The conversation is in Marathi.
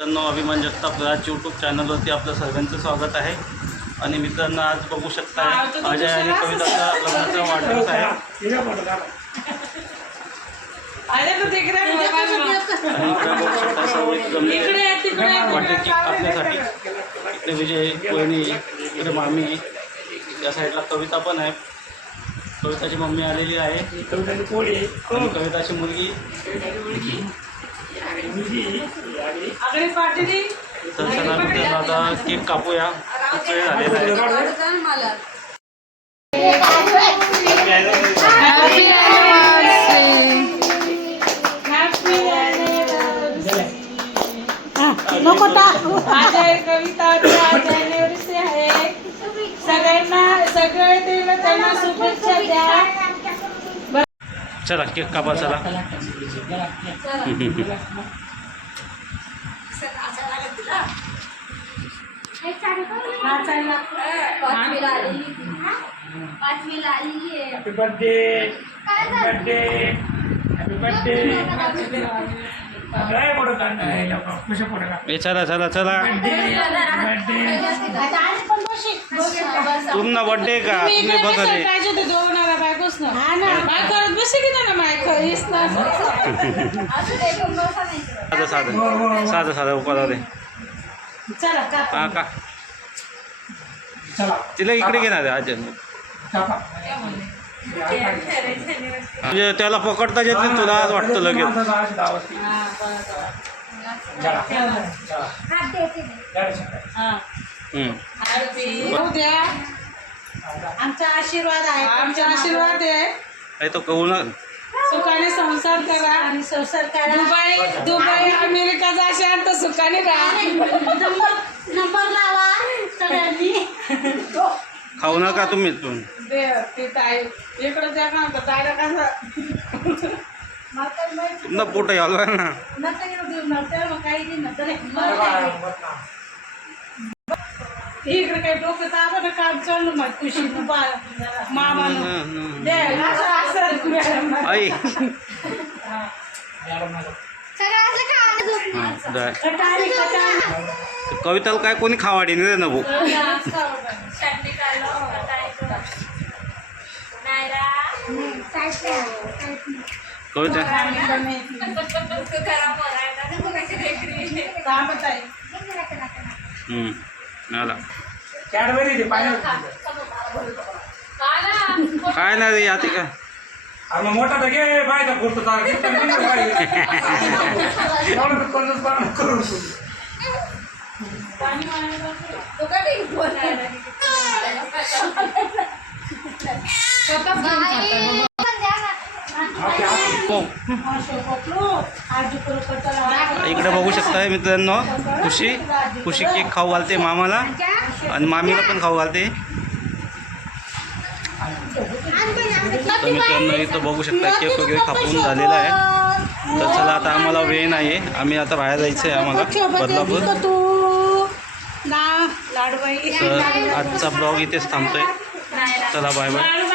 मित्रांनो, अभिमान जगताप राज यूट्यूब चॅनलवरती आपलं सर्वांचं स्वागत आहे. आणि मित्रांनो, आज बघू शकता अजय आणि कविताचा लग्नाचा वाढदिवस आहे. आणि बघू शकता सर्व वाटते की आपल्यासाठी इकडे विजय वहिनी, इकडे मामी, या साईडला कविता पण आहे. कविताची मम्मी आलेली आहे आणि कविताची मुलगी. तर चला मित्रांनो, आता केक कापूया. खूप वेळ झालेला आहे. कविता जानेवारी आहे. सगळ्यांना त्यांना शुभेच्छा द्या. चला केक कापा. चला happy birthday, happy birthday, happy birthday. काय मोठं काढणं आहे लोक कशा पुढे चला चला चला. तुमना बर्थडे का तुम्ही बघा रे. साधं साधं उपादा दे. हा का तिला इकडे घेणार आहे. म्हणजे त्याला पकडता येत नाही तुला आज वाटतं लगेच. आमचा आशीर्वाद आहे. आमचा आशीर्वाद आहे. तो कहू ना सुखाने संसार करा आणि संसार करा. दुबई अमेरिका जाशाल तर सुखाने राहा. नंबर लावा सगळ्यांनी. खाऊ नका तुम्ही. इकडे त्या का जायला कसं तुमचा पोट यावला ना. इकडे काही डोकं तर काम चालू मग खुशी मामा आई कविताला काय कोणी खावाडी नाही ना भाऊ. कविता आला काय नाही रे याती का. अरे मोठा तर घे बायचा फोटो इकडे बघू शकताय मित्रांनो, खुशी खुशी केक खाऊ घालते मामाला आणि मामीला पण खाऊ घालते. तर मित्रांनो, इथं बघू शकता केक वगैरे कापून झालेला आहे. तर चला आता आम्हाला वेळ नाही आहे. आम्ही आता बाहेर जायचं आहे आम्हाला बदलापूर. तर आजचा ब्लॉग इथेच थांबतोय. चला बाय बाय.